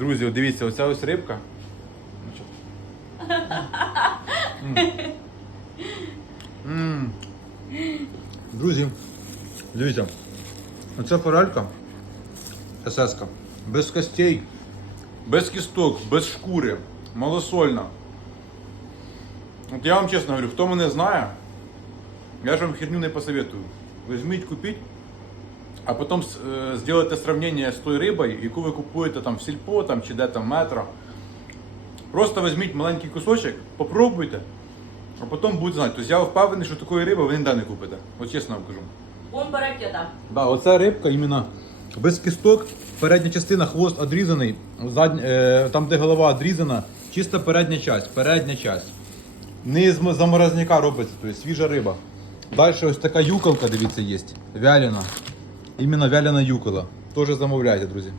Друзі, от дивіться, оця ось рибка. Друзі, дивіться. Оце форелька. СС-ка. Без костей, без кісток, без шкури, малосольна. От я вам чесно говорю, хто мене знає, я ж вам херню не посоветую. Візьміть, купіть, а потім е, зробите сравнення з тою рибою, яку ви купуєте там в сільпо там, чи де там метро. Просто візьміть маленький кусочок, попробуйте, а потім будете знати. Тобто я впевнений, що такої риби ви ніде не купите. От чесно вам кажу. Он ракета. Да, оця рибка іменно без кісток, передня частина, хвост одрізаний, задня, е, там де голова одрізана, чисто передня часть, передня часть. Не з заморозняка робиться, тобто свіжа риба. Далі ось така юколка, дивіться, є. Вялена. Іменно вялена юкола. Теж замовляйте, друзі.